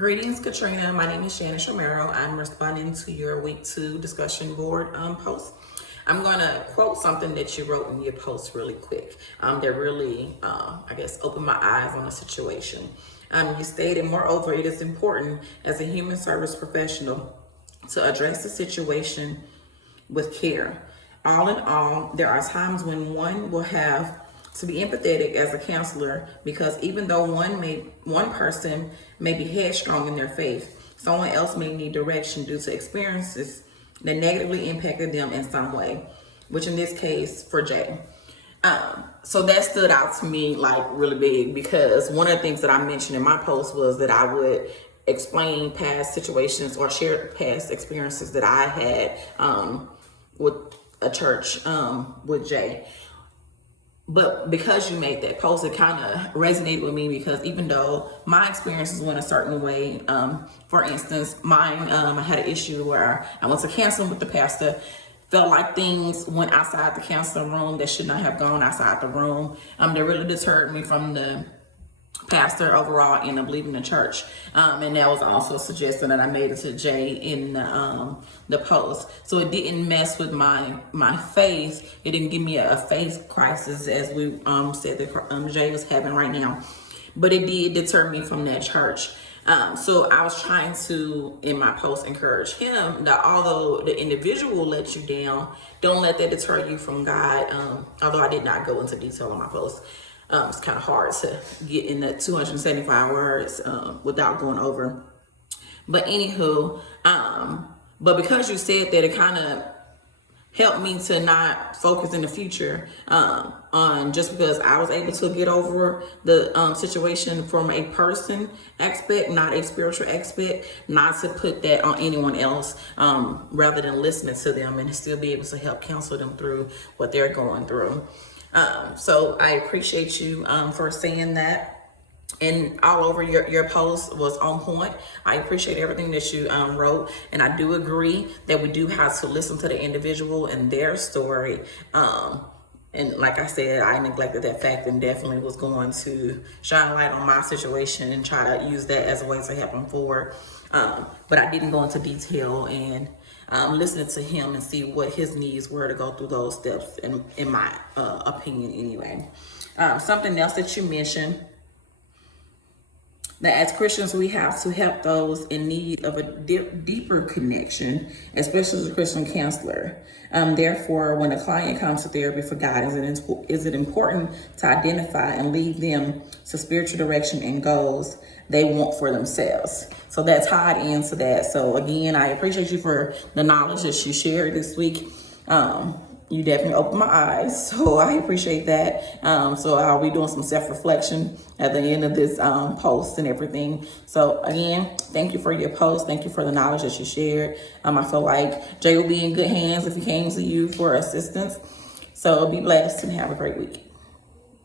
Greetings, Katrina. My name is Shannon Romero. I'm responding to your week 2 discussion board post. I'm going to quote something that you wrote in your post really quick. That really, opened my eyes on the situation. You stated, moreover, it is important as a human service professional to address the situation with care. All in all, there are times when one will have to be empathetic as a counselor, because even though one person may be headstrong in their faith, someone else may need direction due to experiences that negatively impacted them in some way, which in this case for Jay. So that stood out to me like really big, because one of the things that I mentioned in my post was that I would explain past situations or share past experiences that I had with a church with Jay. But because you made that post, it kind of resonated with me, because even though my experiences went a certain way, for instance, mine, I had an issue where I went to counseling with the pastor, felt like things went outside the counseling room that should not have gone outside the room. That really deterred me from the pastor overall and leaving the church. And that was also suggesting that I made it to Jay in the post. So it didn't mess with my faith. It didn't give me a faith crisis as we said that Jay was having right now. But it did deter me from that church. So I was trying to, in my post, encourage him that although the individual let you down, don't let that deter you from God. Although I did not go into detail on my post. It's kind of hard to get in the 275 words without going over. But anywho, but because you said that, it kind of helped me to not focus in the future on just because I was able to get over the situation from a person aspect, not a spiritual aspect, not to put that on anyone else, rather than listening to them and still be able to help counsel them through what they're going through. So I appreciate you for saying that. And all over your post was on point. I appreciate everything that you wrote. And I do agree that we do have to listen to the individual and their story. And like I said, I neglected that fact and definitely was going to shine a light on my situation and try to use that as a way to help them forward. But I didn't go into detail and listening to him and see what his needs were to go through those steps, in my opinion anyway. Something else that you mentioned, that as Christians, we have to help those in need of a deeper connection, especially as a Christian counselor. Therefore, when a client comes to therapy for guidance, is it important to identify and lead them to spiritual direction and goals they want for themselves? So that tied into that. So again, I appreciate you for the knowledge that you shared this week. You definitely opened my eyes, so I appreciate that. So I'll be doing some self-reflection at the end of this post and everything. So again, thank you for your post. Thank you for the knowledge that you shared. I feel like Jay will be in good hands if he came to you for assistance. So be blessed and have a great week.